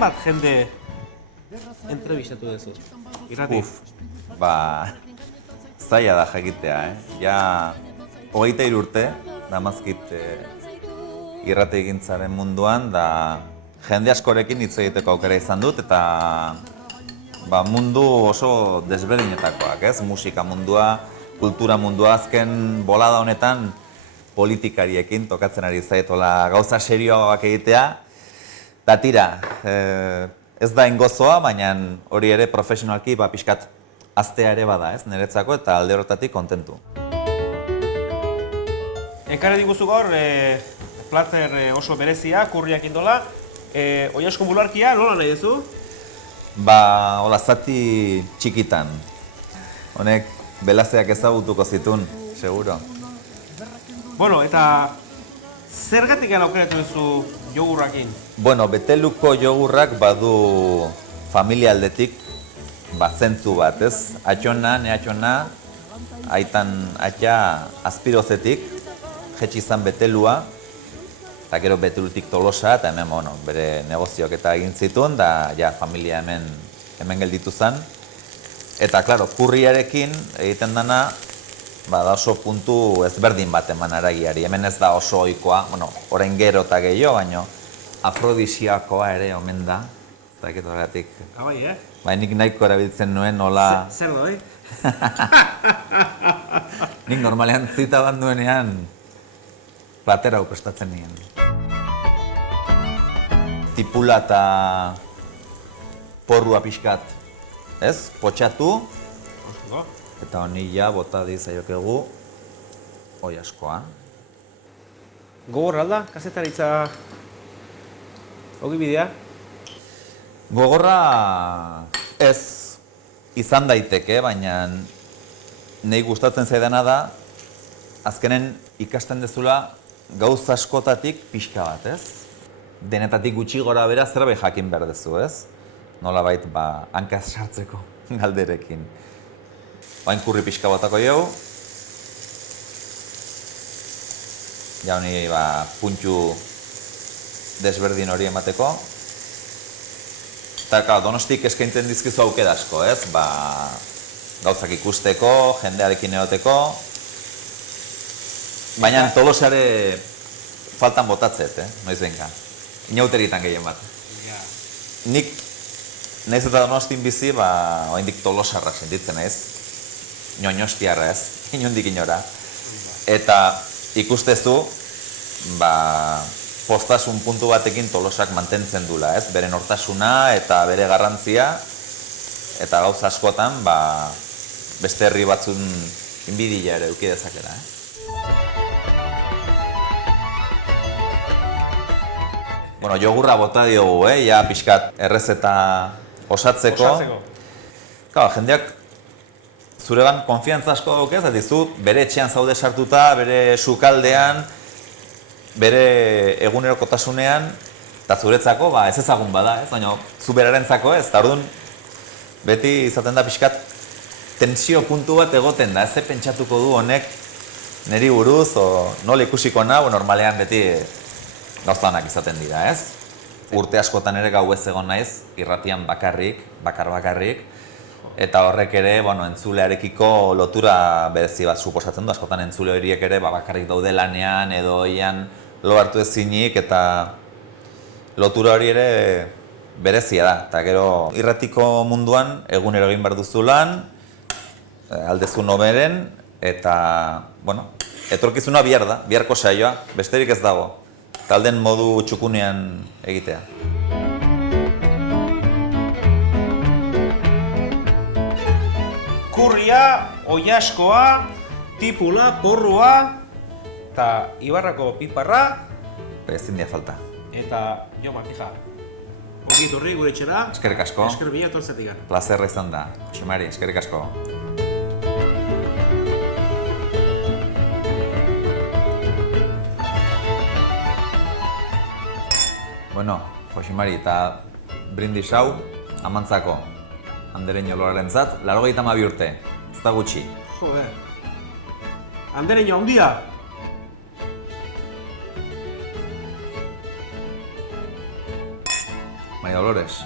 zenbat jende entrevistatu duzu? Irrati? Zaila da jakitea, Ja, 23 urte, damazkit irrati egintzaren munduan, da jende askorekin hitz egiteko aukera izan dut, eta mundu oso desberdinetakoak, Musika mundua, kultura mundua, azken bolada honetan politikariekin tokatzen ari zaitola gauza serioagoak egitea. Da tira, ez da ingozoa, baina hori ere profesionalki pixkat aztea ere bada, niretzako, eta alde horretatik kontentu. Ekarri diguzu gaur, plater oso berezia, kurriak indola. Oiasko bularkia, nola nahi duzu? Hola, zati txikitan. Honek belazeak ezagutuko zitun, seguro. Bueno, eta zergatik aukeratu duzu jogurrakin? Beteluko jogurrak badu familia aldetik zentzu bat, Atxona, ne atxona, aitan atxa azpirozetik, jetxi izan betelua, eta gero betelutik Tolosa, eta hemen, bere negozioak eta egin zituen, da familia hemen gelditu zen. Eta, klaro, kurriarekin egiten dana, da oso puntu ezberdin bat eman aragiari. Hemen ez da oso ohikoa, orain gero eta gehiago, baina afrodisiakoa ere omen da. Eta horregatik. Bai, nik nahiko erabiltzen nuen, nola... Zer da, Nik normalean zita bat nuenean platera hau prestatzen nien. Tipula eta porrua pixkat, potxatu. Eta honi bota dizaiokegu oiaskoa. Gogorra alda, kazetaritza ogibidea? Gogorra ez izan daiteke, baina nahi gustatzen zaidana da, azkenen ikasten dezula gauz askotatik pixka bat, Denetatik gutxi gora bera zerbait jakin behar dezu, Nolabait, hankaz sartzeko galderekin. Oain kurri pixka botako jau. Ja honi puntxu desberdin hori emateko. Eta Donostik eskaintzen dizkizu aukera asko, gauzak ikusteko, jendearekin egoteko. Baina Tolosare faltan botatzet, noiz behinka. Inauteritan gehien bat. Nik, nahiz eta Donostin bizi, oraindik Tolosarra sentitzen ñoñostiarra inondik inora. Eta ikustezu, postasun puntu batekin Tolosak mantentzen dula, bere nortasuna eta bere garrantzia, eta gauza askotan, beste herri batzun inbidia ere eduki dezakela, Jogurra bota diogu, pixkat errezeta osatzeko. Jendeak zuregan konfiantza asko dauk dizu, bere etxean zaude sartuta, bere sukaldean, bere egunerokotasunean, eta zuretzako ez ezagun bada, baina zu berarentzako ez, eta orduan beti izaten da pixkat tensio puntu bat egoten da, ez pentsatuko du honek niri buruz, nola ikusiko nahi, normalean beti gauzanak izaten dira, Urte askotan ere gau ez egon naiz, irratian bakarrik, eta horrek ere, entzulearekiko lotura berezi bat suposatzen du, askotan entzule horiek ere bakarrik daude lanean edo oian lo hartu ezinik, eta lotura hori ere berezia da. Eta gero irratiko munduan egunero egin behar duzu lan, aldezu noberen, eta, etorkizuna biharko saioa, besterik ez dago, talden modu txukunean egitea. Kurria, oiaskoa, tipula, porrua, eta Ibarrako piparra. Ezin dia falta. Eta Jo Martija. Ongi etorri gure etxera. Eskerrik asko. Esker bila etortzetik. Plazerra izan da. Josemari, eskerrik asko. Josemari, eta brindis hau amantzako. Andereño lorarentzat, 82 urte, ez da gutxi. Jode. Andereño, handia! Maria Dolores.